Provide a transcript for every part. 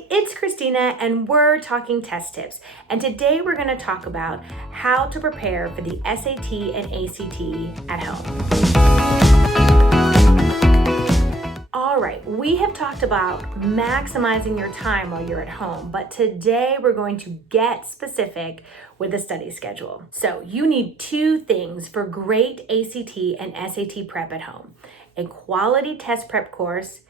Hey, it's Christina and we're talking test tips. And today we're going to talk about how to prepare for the SAT and ACT at home. All right, we have talked about maximizing your time while you're at home, but today we're going to get specific with the study schedule. So you need two things for great ACT and SAT prep at home: a quality test prep course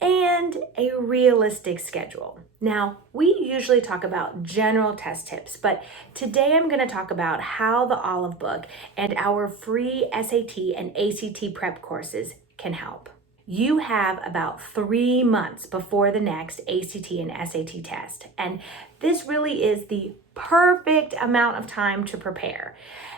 and a realistic schedule. Now, we usually talk about general test tips, but today I'm going to talk about how the Olive Book and our free SAT and ACT prep courses can help. You have about 3 months before the next ACT and SAT test, and this really is the perfect amount of time to prepare.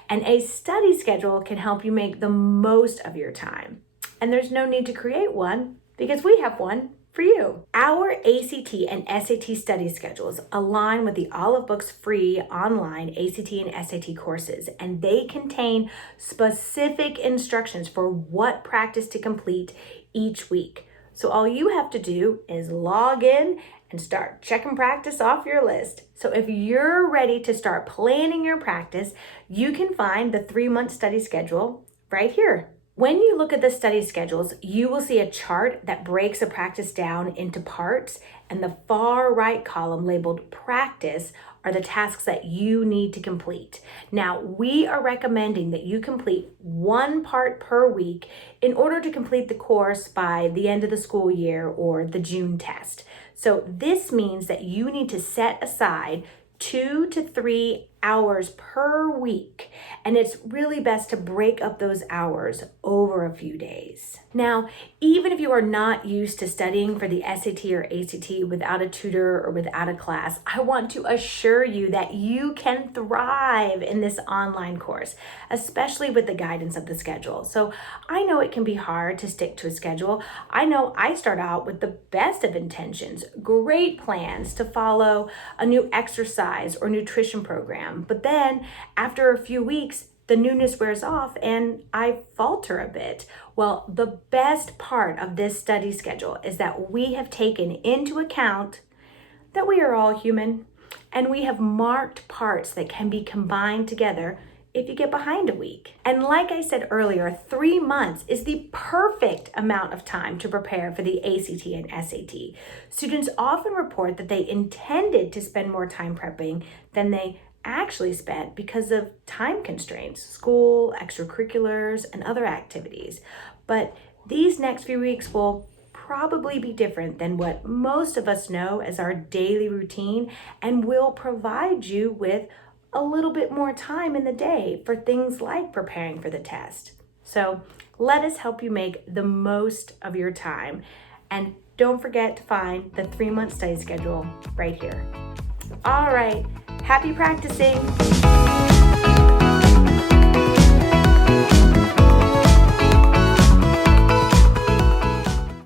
And a study schedule can help you make the most of your time. And there's no need to create one, because we have one for you. Our ACT and SAT study schedules align with the Olive Book's free online ACT and SAT courses, and they contain specific instructions for what practice to complete each week. So all you have to do is log in and start checking practice off your list. So if you're ready to start planning your practice, you can find the 3-month study schedule right here. When you look at the study schedules, you will see a chart that breaks a practice down into parts, and the far right column labeled practice are the tasks that you need to complete. Now, we are recommending that you complete 1 part per week in order to complete the course by the end of the school year or the June test. So this means that you need to set aside 2 to 3 hours per week, and it's really best to break up those hours over a few days. Now, even if you are not used to studying for the SAT or ACT without a tutor or without a class, I want to assure you that you can thrive in this online course, especially with the guidance of the schedule. So I know it can be hard to stick to a schedule. I know I start out with the best of intentions, great plans to follow a new exercise or nutrition program. But then after a few weeks, the newness wears off and I falter a bit. Well, the best part of this study schedule is that we have taken into account that we are all human, and we have marked parts that can be combined together if you get behind a week. And like I said earlier, 3 months is the perfect amount of time to prepare for the ACT and SAT. Students often report that they intended to spend more time prepping than they actually spent because of time constraints, school, extracurriculars, and other activities. But these next few weeks will probably be different than what most of us know as our daily routine, and will provide you with a little bit more time in the day for things like preparing for the test. So let us help you make the most of your time. And don't forget to find the 3-month study schedule right here. All right, happy practicing.